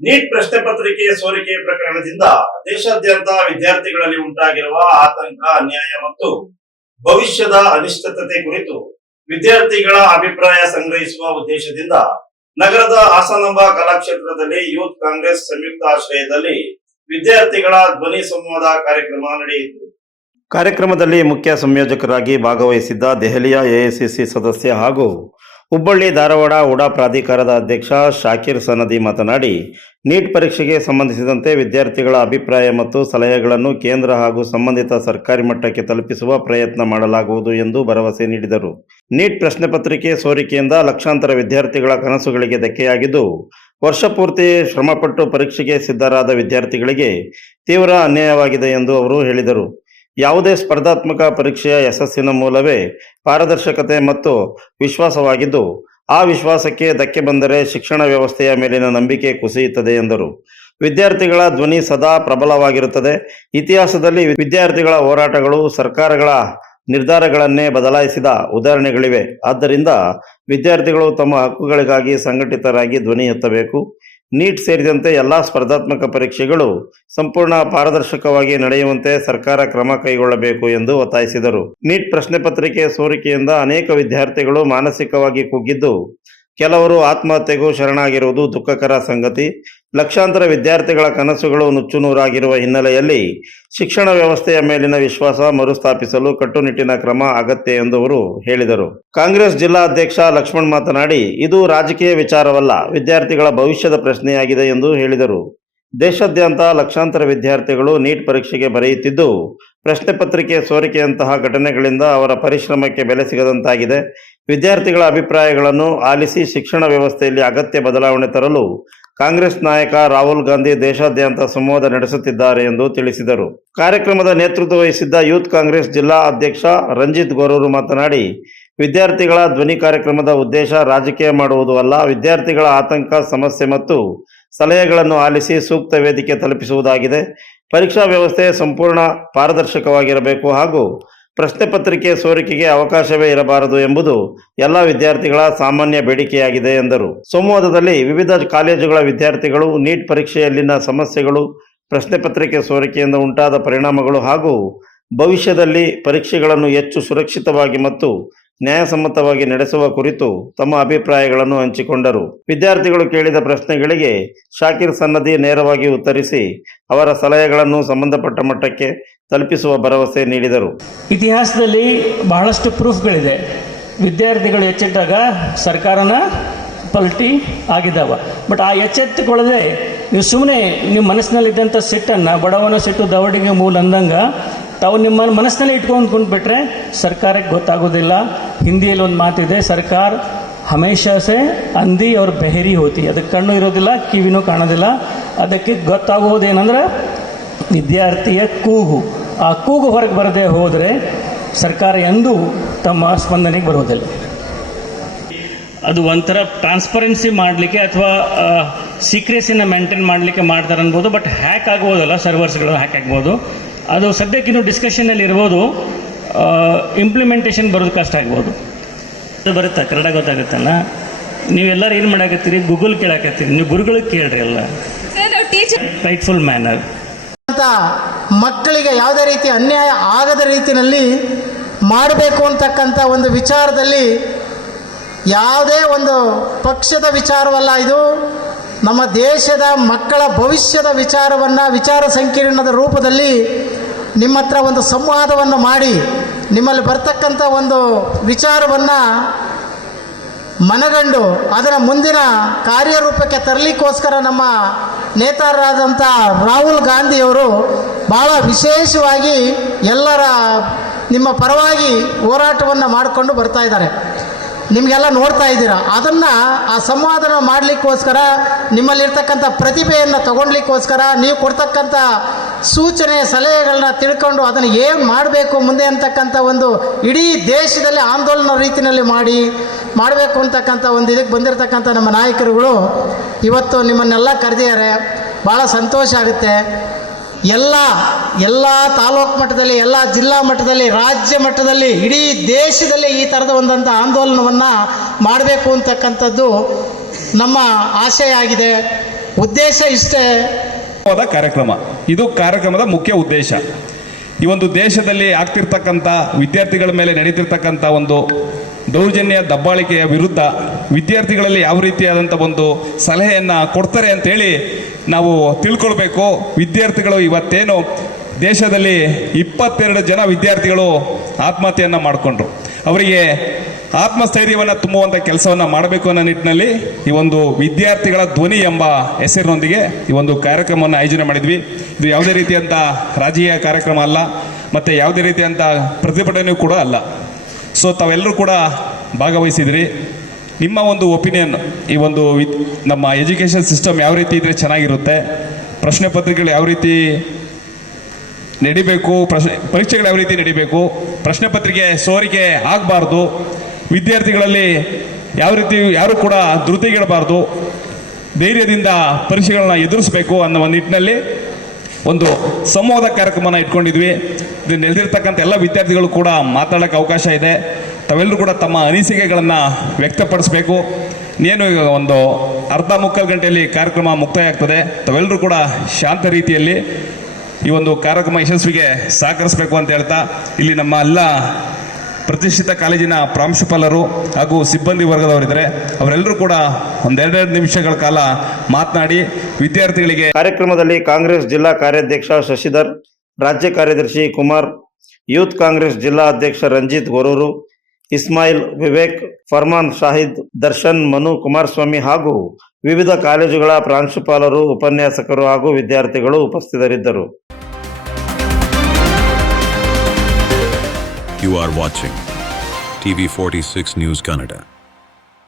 Neat ಪ್ರಶ್ನೆ ಪತ್ರಿಕೆ ಸೋರಿಕೆ ಪ್ರಕರಣದಿಂದ ದೇಶಾದ್ಯಂತ ವಿದ್ಯಾರ್ಥಿಗಳಲ್ಲಿ ಉಂಟಾಗಿರುವ ಆತಂಕ, ಅನ್ಯಾಯ ಮತ್ತು ಭವಿಷ್ಯದ ಅನಿಶ್ಚಿತತೆ ಕುರಿತು ವಿದ್ಯಾರ್ಥಿಗಳ ಅಭಿಪ್ರಾಯ ಸಂಗ್ರಹಿಸುವ ಉದ್ದೇಶದಿಂದ ನಗರದ ಹಾಸನಾಂಬ ಕಲಾಕ್ಷೇತ್ರದಲ್ಲಿ ಯೂತ್ ಕಾಂಗ್ರೆಸ್ ಸಂಯುಕ್ತ ಆಶ್ರಯದಲ್ಲಿ ವಿದ್ಯಾರ್ಥಿಗಳ ಧ್ವನಿ ಸಂವಾದ ಕಾರ್ಯಕ್ರಮ ನಡೆಯಿತು. ಕಾರ್ಯಕ್ರಮದಲ್ಲಿ ಮುಖ್ಯ ಸಂಯೋಜಕರಾಗಿ ಭಾಗವಹಿಸಿದ್ದ ದೆಹಲಿಯ ಎಐಸಿಸಿ ಸದಸ್ಯ ಹಾಗೂ ಹುಬ್ಬಳ್ಳಿ ಧಾರವಾಡ ಉಡಾ ಪ್ರಾಧಿಕಾರದ ಅಧ್ಯಕ್ಷ ಶಾಕಿರ್ ಸನದಿ ಮಾತನಾಡಿ, ನೀಟ್ ಪರೀಕ್ಷೆಗೆ ಸಂಬಂಧಿಸಿದಂತೆ ವಿದ್ಯಾರ್ಥಿಗಳ ಅಭಿಪ್ರಾಯ ಮತ್ತು ಸಲಹೆಗಳನ್ನು ಕೇಂದ್ರ ಹಾಗೂ ಸಂಬಂಧಿತ ಸರ್ಕಾರಿ ಮಟ್ಟಕ್ಕೆ ತಲುಪಿಸುವ ಪ್ರಯತ್ನ ಮಾಡಲಾಗುವುದು ಎಂದು ಭರವಸೆ ನೀಡಿದರು. ನೀಟ್ ಪ್ರಶ್ನೆ ಪತ್ರಿಕೆ ಸೋರಿಕೆಯಿಂದ ಲಕ್ಷಾಂತರ ವಿದ್ಯಾರ್ಥಿಗಳ ಕನಸುಗಳಿಗೆ ಧಕ್ಕೆಯಾಗಿದ್ದು, ವರ್ಷಪೂರ್ತಿ ಶ್ರಮಪಟ್ಟು ಪರೀಕ್ಷೆಗೆ ಸಿದ್ಧರಾದ ವಿದ್ಯಾರ್ಥಿಗಳಿಗೆ ತೀವ್ರ ಅನ್ಯಾಯವಾಗಿದೆ ಎಂದು ಅವರು ಹೇಳಿದರು. ಯಾವುದೇ ಸ್ಪರ್ಧಾತ್ಮಕ ಪರೀಕ್ಷೆಯ ಯಶಸ್ಸಿನ ಮೂಲವೇ ಪಾರದರ್ಶಕತೆ ಮತ್ತು ವಿಶ್ವಾಸವಾಗಿದ್ದು, ಆ ವಿಶ್ವಾಸಕ್ಕೆ ಧಕ್ಕೆ ಬಂದರೆ ಶಿಕ್ಷಣ ವ್ಯವಸ್ಥೆಯ ಮೇಲಿನ ನಂಬಿಕೆ ಕುಸಿಯುತ್ತದೆ ಎಂದರು. ವಿದ್ಯಾರ್ಥಿಗಳ ಧ್ವನಿ ಸದಾ ಪ್ರಬಲವಾಗಿರುತ್ತದೆ. ಇತಿಹಾಸದಲ್ಲಿ ವಿದ್ಯಾರ್ಥಿಗಳ ಹೋರಾಟಗಳು ಸರ್ಕಾರಗಳ ನಿರ್ಧಾರಗಳನ್ನೇ ಬದಲಾಯಿಸಿದ ಉದಾಹರಣೆಗಳಿವೆ. ಆದ್ದರಿಂದ ವಿದ್ಯಾರ್ಥಿಗಳು ತಮ್ಮ ಹಕ್ಕುಗಳಿಗಾಗಿ ಸಂಘಟಿತರಾಗಿ ಧ್ವನಿ ಎತ್ತಬೇಕು. ನೀಟ್ ಸೇರಿದಂತೆ ಎಲ್ಲ ಸ್ಪರ್ಧಾತ್ಮಕ ಪರೀಕ್ಷೆಗಳು ಸಂಪೂರ್ಣ ಪಾರದರ್ಶಕವಾಗಿ ನಡೆಯುವಂತೆ ಸರ್ಕಾರ ಕ್ರಮ ಕೈಗೊಳ್ಳಬೇಕು ಎಂದು ಒತ್ತಾಯಿಸಿದರು. ನೀಟ್ ಪ್ರಶ್ನೆ ಪತ್ರಿಕೆ ಸೋರಿಕೆಯಿಂದ ಅನೇಕ ವಿದ್ಯಾರ್ಥಿಗಳು ಮಾನಸಿಕವಾಗಿ ಕುಗ್ಗಿದ್ದು, ಕೆಲವರು ಆತ್ಮಹತ್ಯೆಗೂ ಶರಣಾಗಿರುವುದು ದುಃಖಕರ ಸಂಗತಿ. ಲಕ್ಷಾಂತರ ವಿದ್ಯಾರ್ಥಿಗಳ ಕನಸುಗಳು ನುಚ್ಚುನೂರಾಗಿರುವ ಹಿನ್ನೆಲೆಯಲ್ಲಿ ಶಿಕ್ಷಣ ವ್ಯವಸ್ಥೆಯ ಮೇಲಿನ ವಿಶ್ವಾಸ ಮರುಸ್ಥಾಪಿಸಲು ಕಟ್ಟುನಿಟ್ಟಿನ ಕ್ರಮ ಅಗತ್ಯ ಎಂದು ಅವರು ಹೇಳಿದರು. ಕಾಂಗ್ರೆಸ್ ಜಿಲ್ಲಾ ಅಧ್ಯಕ್ಷ ಲಕ್ಷ್ಮಣ್ ಮಾತನಾಡಿ, ಇದು ರಾಜಕೀಯ ವಿಚಾರವಲ್ಲ, ವಿದ್ಯಾರ್ಥಿಗಳ ಭವಿಷ್ಯದ ಪ್ರಶ್ನೆಯಾಗಿದೆ ಎಂದು ಹೇಳಿದರು. ದೇಶಾದ್ಯಂತ ಲಕ್ಷಾಂತರ ವಿದ್ಯಾರ್ಥಿಗಳು ನೀಟ್ ಪರೀಕ್ಷೆಗೆ ಬರೆಯುತ್ತಿದ್ದು, ಪ್ರಶ್ನೆ ಪತ್ರಿಕೆ ಸೋರಿಕೆಯಂತಹ ಘಟನೆಗಳಿಂದ ಅವರ ಪರಿಶ್ರಮಕ್ಕೆ ಬೆಲೆ ಸಿಗದಂತಾಗಿದೆ. ವಿದ್ಯಾರ್ಥಿಗಳ ಅಭಿಪ್ರಾಯಗಳನ್ನು ಆಲಿಸಿ ಶಿಕ್ಷಣ ವ್ಯವಸ್ಥೆಯಲ್ಲಿ ಅಗತ್ಯ ಬದಲಾವಣೆ ತರಲು ಕಾಂಗ್ರೆಸ್ ನಾಯಕ ರಾಹುಲ್ ಗಾಂಧಿ ದೇಶಾದ್ಯಂತ ಸಂವಾದ ನಡೆಸುತ್ತಿದ್ದಾರೆ ಎಂದು ತಿಳಿಸಿದರು. ಕಾರ್ಯಕ್ರಮದ ನೇತೃತ್ವ ವಹಿಸಿದ್ದ ಯೂತ್ ಕಾಂಗ್ರೆಸ್ ಜಿಲ್ಲಾ ಅಧ್ಯಕ್ಷ ರಂಜಿತ್ ಗೋರೂರು ಮಾತನಾಡಿ, ವಿದ್ಯಾರ್ಥಿಗಳ ಧ್ವನಿ ಕಾರ್ಯಕ್ರಮದ ಉದ್ದೇಶ ರಾಜಕೀಯ ಮಾಡುವುದು ಅಲ್ಲ, ವಿದ್ಯಾರ್ಥಿಗಳ ಆತಂಕ, ಸಮಸ್ಯೆ ಮತ್ತು ಸಲಹೆಗಳನ್ನು ಆಲಿಸಿ ಸೂಕ್ತ ವೇದಿಕೆ ತಲುಪಿಸುವುದಾಗಿದೆ. ಪರೀಕ್ಷಾ ವ್ಯವಸ್ಥೆ ಸಂಪೂರ್ಣ ಪಾರದರ್ಶಕವಾಗಿರಬೇಕು ಹಾಗೂ ಪ್ರಶ್ನೆ ಪತ್ರಿಕೆ ಸೋರಿಕೆಗೆ ಅವಕಾಶವೇ ಇರಬಾರದು ಎಂಬುದು ಎಲ್ಲ ವಿದ್ಯಾರ್ಥಿಗಳ ಸಾಮಾನ್ಯ ಬೇಡಿಕೆಯಾಗಿದೆ ಎಂದರು. ಸಂವಾದದಲ್ಲಿ ವಿವಿಧ ಕಾಲೇಜುಗಳ ವಿದ್ಯಾರ್ಥಿಗಳು ನೀಟ್ ಪರೀಕ್ಷೆಯಲ್ಲಿನ ಸಮಸ್ಯೆಗಳು, ಪ್ರಶ್ನೆ ಪತ್ರಿಕೆ ಸೋರಿಕೆಯಿಂದ ಉಂಟಾದ ಪರಿಣಾಮಗಳು ಹಾಗೂ ಭವಿಷ್ಯದಲ್ಲಿ ಪರೀಕ್ಷೆಗಳನ್ನು ಹೆಚ್ಚು ಸುರಕ್ಷಿತವಾಗಿ ಮತ್ತು ನ್ಯಾಯಸಮ್ಮತವಾಗಿ ನಡೆಸುವ ಕುರಿತು ತಮ್ಮ ಅಭಿಪ್ರಾಯಗಳನ್ನು ಹಂಚಿಕೊಂಡರು. ವಿದ್ಯಾರ್ಥಿಗಳು ಕೇಳಿದ ಪ್ರಶ್ನೆಗಳಿಗೆ ಶಾಕಿರ್ ಸನ್ನದಿ ನೇರವಾಗಿ ಉತ್ತರಿಸಿ ಅವರ ಸಲಹೆಗಳನ್ನು ಸಂಬಂಧಪಟ್ಟ ಮಟ್ಟಕ್ಕೆ ತಲುಪಿಸುವ ಭರವಸೆ ನೀಡಿದರು. ಇತಿಹಾಸದಲ್ಲಿ ಬಹಳಷ್ಟು ಪ್ರೂಫ್ಗಳಿದೆ. ವಿದ್ಯಾರ್ಥಿಗಳು ಎಚ್ಚೆತ್ತಾಗ ಸರ್ಕಾರನ ಪಲ್ಟಿ ಆಗಿದ್ದಾವ. ಬಟ್ ಆ ಎಚ್ಚೆತ್ತುಕೊಳ್ಳದೆ ನೀವು ಸುಮ್ಮನೆ ನಿಮ್ಮ ಮನಸ್ಸಿನಲ್ಲಿದ್ದಂಥ ಸಿಟ್ಟನ್ನು, ಬಡವನ ಸಿಟ್ಟು ದವಡಿಗೆ ಮೂಲ ಅಂದಂಗೆ ತಾವು ನಿಮ್ಮ ಮನಸ್ಸಿನಲ್ಲಿ ಇಟ್ಕೊಂಡು ಕುಂತ್ಬಿಟ್ರೆ ಸರ್ಕಾರಕ್ಕೆ ಗೊತ್ತಾಗೋದಿಲ್ಲ. ಹಿಂದಿಯಲ್ಲಿ ಒಂದು ಮಾತಿದೆ, ಸರ್ಕಾರ ಹಮೇಶಾ ಸೆ ಅಂದಿ ಅವ್ರ ಬೆಹರಿ ಹೋತಿ. ಅದಕ್ಕೆ ಕಣ್ಣು ಇರೋದಿಲ್ಲ, ಕಿವಿನೂ ಕಾಣೋದಿಲ್ಲ. ಅದಕ್ಕೆ ಗೊತ್ತಾಗೋದೇನೆಂದ್ರೆ ವಿದ್ಯಾರ್ಥಿಯ ಕೂಗು. ಆ ಕೂಗು ಹೊರಗೆ ಬರದೆ ಹೋದರೆ ಸರ್ಕಾರ ಎಂದೂ ತಮ್ಮ ಸ್ಪಂದನೆಗೆ ಬರೋದಿಲ್ಲ. ಅದು ಒಂಥರ ಟ್ರಾನ್ಸ್ಪರೆನ್ಸಿ ಮಾಡಲಿಕ್ಕೆ ಅಥವಾ ಸೀಕ್ರೆಸಿನ ಮೇಂಟೈನ್ ಮಾಡಲಿಕ್ಕೆ ಮಾಡ್ತಾರೆ ಅನ್ಬೋದು. ಬಟ್ ಹ್ಯಾಕ್ ಆಗ್ಬೋದಲ್ಲ, ಸರ್ವರ್ಸ್ಗಳು ಹ್ಯಾಕ್ ಆಗ್ಬೋದು. ಅದು ಸದ್ಯಕ್ಕೆ ಇನ್ನೂ ಡಿಸ್ಕಷನಲ್ಲಿ ಇರ್ಬೋದು. ಇಂಪ್ಲಿಮೆಂಟೇಷನ್ ಬರೋದು ಕಷ್ಟ ಆಗ್ಬೋದು. ಅದು ಬರುತ್ತಾ, ಕನ್ನಡ ಗೊತ್ತಾಗುತ್ತಲ್ಲ. ನೀವೆಲ್ಲರೂ ಏನು ಮಾಡಾಕತ್ತೀರಿ, ಗೂಗಲ್ ಕೇಳಾಕತ್ತೀರಿ, ನೀವು ಗುರುಗಳಿಗೆ ಕೇಳ್ರಿ ಎಲ್ಲ. ರೈಟ್ಫುಲ್ ಮ್ಯಾನರ್ ಅಂತ ಮಕ್ಕಳಿಗೆ ಯಾವುದೇ ರೀತಿ ಅನ್ಯಾಯ ಆಗದ ರೀತಿಯಲ್ಲಿ ಮಾಡಬೇಕು ಅಂತಕ್ಕಂಥ ಒಂದು ವಿಚಾರದಲ್ಲಿ ಯಾವುದೇ ಒಂದು ಪಕ್ಷದ ವಿಚಾರವಲ್ಲ, ಇದು ನಮ್ಮ ದೇಶದ ಮಕ್ಕಳ ಭವಿಷ್ಯದ ವಿಚಾರವನ್ನು ವಿಚಾರ ಸಂಕಿರಣದ ರೂಪದಲ್ಲಿ ನಿಮ್ಮ ಹತ್ರ ಒಂದು ಸಂವಾದವನ್ನು ಮಾಡಿ ನಿಮ್ಮಲ್ಲಿ ಬರ್ತಕ್ಕಂಥ ಒಂದು ವಿಚಾರವನ್ನು ಮನಗಂಡು ಅದರ ಮುಂದಿನ ಕಾರ್ಯರೂಪಕ್ಕೆ ತರಲಿಕ್ಕೋಸ್ಕರ ನಮ್ಮ ನೇತಾರರಾದಂಥ ರಾಹುಲ್ ಗಾಂಧಿಯವರು ಭಾಳ ವಿಶೇಷವಾಗಿ ಎಲ್ಲರ ನಿಮ್ಮ ಪರವಾಗಿ ಹೋರಾಟವನ್ನು ಮಾಡಿಕೊಂಡು ಬರ್ತಾ ಇದ್ದಾರೆ. ನಿಮಗೆಲ್ಲ ನೋಡ್ತಾ ಇದ್ದೀರಾ. ಅದನ್ನು ಆ ಸಂವಾದನ ಮಾಡಲಿಕ್ಕೋಸ್ಕರ, ನಿಮ್ಮಲ್ಲಿರ್ತಕ್ಕಂಥ ಪ್ರತಿಭೆಯನ್ನು ತಗೊಳ್ಲಿಕ್ಕೋಸ್ಕರ, ನೀವು ಕೊಡ್ತಕ್ಕಂಥ ಸೂಚನೆ ಸಲಹೆಗಳನ್ನ ತಿಳ್ಕೊಂಡು ಅದನ್ನು ಏನು ಮಾಡಬೇಕು ಮುಂದೆ ಅಂತಕ್ಕಂಥ ಒಂದು ಇಡೀ ದೇಶದಲ್ಲಿ ಆಂದೋಲನ ರೀತಿಯಲ್ಲಿ ಮಾಡಬೇಕು ಅಂತಕ್ಕಂಥ ಒಂದು ಇದಕ್ಕೆ ಬಂದಿರತಕ್ಕಂಥ ನಮ್ಮ ನಾಯಕರುಗಳು ಇವತ್ತು ನಿಮ್ಮನ್ನೆಲ್ಲ ಕರೆದಿದ್ದಾರೆ. ಭಾಳ ಸಂತೋಷ ಆಗುತ್ತೆ. ಎಲ್ಲ ತಾಲೂಕು ಮಟ್ಟದಲ್ಲಿ, ಎಲ್ಲ ಜಿಲ್ಲಾ ಮಟ್ಟದಲ್ಲಿ, ರಾಜ್ಯ ಮಟ್ಟದಲ್ಲಿ, ಇಡೀ ದೇಶದಲ್ಲಿ ಈ ಥರದ ಒಂದಂಥ ಆಂದೋಲನವನ್ನು ಮಾಡಬೇಕು ಅಂತಕ್ಕಂಥದ್ದು ನಮ್ಮ ಆಶಯ ಆಗಿದೆ. ಉದ್ದೇಶ ಇಷ್ಟೇ. ಕಾರ್ಯಕ್ರಮ ಇದು ಕಾರ್ಯಕ್ರಮದ ಮುಖ್ಯ ಉದ್ದೇಶ. ಈ ಒಂದು ದೇಶದಲ್ಲಿ ಆಗ್ತಿರ್ತಕ್ಕಂಥ ವಿದ್ಯಾರ್ಥಿಗಳ ಮೇಲೆ ನಡೀತಿರ್ತಕ್ಕಂಥ ಒಂದು ದೌರ್ಜನ್ಯ ದಬ್ಬಾಳಿಕೆಯ ವಿರುದ್ಧ ವಿದ್ಯಾರ್ಥಿಗಳಲ್ಲಿ ಯಾವ ರೀತಿಯಾದಂಥ ಒಂದು ಸಲಹೆಯನ್ನು ಕೊಡ್ತಾರೆ ಅಂತೇಳಿ ನಾವು ತಿಳ್ಕೊಳ್ಬೇಕು. ವಿದ್ಯಾರ್ಥಿಗಳು ಇವತ್ತೇನು ದೇಶದಲ್ಲಿ 22 ಜನ ವಿದ್ಯಾರ್ಥಿಗಳು ಆತ್ಮಹತ್ಯೆಯನ್ನು ಮಾಡಿಕೊಂಡ್ರು. ಅವರಿಗೆ ಆತ್ಮಸ್ಥೈರ್ಯವನ್ನು ತುಂಬುವಂಥ ಕೆಲಸವನ್ನು ಮಾಡಬೇಕು ಅನ್ನೋ ನಿಟ್ಟಿನಲ್ಲಿ ಈ ಒಂದು ವಿದ್ಯಾರ್ಥಿಗಳ ಧ್ವನಿ ಎಂಬ ಹೆಸರಿನೊಂದಿಗೆ ಈ ಒಂದು ಕಾರ್ಯಕ್ರಮವನ್ನು ಆಯೋಜನೆ ಮಾಡಿದ್ವಿ. ಇದು ಯಾವುದೇ ರೀತಿಯಂಥ ರಾಜಕೀಯ ಕಾರ್ಯಕ್ರಮ ಅಲ್ಲ ಮತ್ತು ಯಾವುದೇ ರೀತಿಯಂಥ ಪ್ರತಿಭಟನೆಯೂ ಕೂಡ ಅಲ್ಲ. ಸೊ ತಾವೆಲ್ಲರೂ ಕೂಡ ಭಾಗವಹಿಸಿದ್ರಿ. ನಿಮ್ಮ ಒಂದು ಒಪಿನಿಯನ್, ಈ ಒಂದು ನಮ್ಮ ಎಜುಕೇಷನ್ ಸಿಸ್ಟಮ್ ಯಾವ ರೀತಿ ಇದ್ದರೆ ಚೆನ್ನಾಗಿರುತ್ತೆ, ಪ್ರಶ್ನೆ ಪತ್ರಿಕೆಗಳು ಯಾವ ರೀತಿ ನಡಿಬೇಕು, ಪರೀಕ್ಷೆಗಳು ಯಾವ ರೀತಿ ನಡಿಬೇಕು, ಪ್ರಶ್ನೆ ಪತ್ರಿಕೆ ಸೋರಿಕೆ ಆಗಬಾರ್ದು, ವಿದ್ಯಾರ್ಥಿಗಳಲ್ಲಿ ಯಾವ ರೀತಿ ಯಾರು ಕೂಡ ಧೃತಿಗೆಡಬಾರ್ದು, ಧೈರ್ಯದಿಂದ ಪರೀಕ್ಷೆಗಳನ್ನ ಎದುರಿಸಬೇಕು ಅನ್ನೋ ನಿಟ್ಟಿನಲ್ಲಿ ಒಂದು ಸಂವಾದ ಕಾರ್ಯಕ್ರಮನ ಇಟ್ಕೊಂಡಿದ್ವಿ. ಇದು ನೆಲೆದಿರ್ತಕ್ಕಂಥ ಎಲ್ಲ ವಿದ್ಯಾರ್ಥಿಗಳು ಕೂಡ ಮಾತಾಡೋಕ್ಕೆ ಅವಕಾಶ ಇದೆ. ತಾವೆಲ್ಲರೂ ಕೂಡ ತಮ್ಮ ಅನಿಸಿಕೆಗಳನ್ನು ವ್ಯಕ್ತಪಡಿಸಬೇಕು. ಇನ್ನೇನು ಈಗ ಒಂದು ಅರ್ಧ ಮುಕ್ಕಾಲು ಗಂಟೆಯಲ್ಲಿ ಕಾರ್ಯಕ್ರಮ ಮುಕ್ತಾಯ ಆಗ್ತದೆ. ತಾವೆಲ್ಲರೂ ಕೂಡ ಶಾಂತ ರೀತಿಯಲ್ಲಿ ಈ ಒಂದು ಕಾರ್ಯಕ್ರಮ ಯಶಸ್ವಿಗೆ ಸಹಕರಿಸಬೇಕು ಅಂತ ಹೇಳ್ತಾ, ಇಲ್ಲಿ ನಮ್ಮ ಎಲ್ಲ ಪ್ರತಿಷ್ಠಿತ ಕಾಲೇಜಿನ ಪ್ರಾಂಶುಪಾಲರು ಹಾಗೂ ಸಿಬ್ಬಂದಿ ವರ್ಗದವರಿದ್ದಾರೆ. ಅವರೆಲ್ಲರೂ ಕೂಡ ಒಂದೆರಡೆರಡು ನಿಮಿಷಗಳ ಕಾಲ ಮಾತನಾಡಿ ವಿದ್ಯಾರ್ಥಿಗಳಿಗೆ. ಕಾರ್ಯಕ್ರಮದಲ್ಲಿ ಕಾಂಗ್ರೆಸ್ ಜಿಲ್ಲಾ ಕಾರ್ಯಾಧ್ಯಕ್ಷ ಶಶಿಧರ್, ರಾಜ್ಯ ಕಾರ್ಯದರ್ಶಿ ಕುಮಾರ್, ಯೂತ್ ಕಾಂಗ್ರೆಸ್ ಜಿಲ್ಲಾ ಅಧ್ಯಕ್ಷ ರಂಜಿತ್ ಗೊರೂರು, ಇಸ್ಮಾಯಿಲ್, ವಿವೇಕ್, ಫರ್ಮಾನ್, ಶಾಹಿದ್, ದರ್ಶನ್, ಮನು, ಕುಮಾರಸ್ವಾಮಿ ಹಾಗೂ ವಿವಿಧ ಕಾಲೇಜುಗಳ ಪ್ರಾಂಶುಪಾಲರು, ಉಪನ್ಯಾಸಕರು ಹಾಗೂ ವಿದ್ಯಾರ್ಥಿಗಳು ಉಪಸ್ಥಿತರಿದ್ದರು. You are watching TV 46 News Kannada.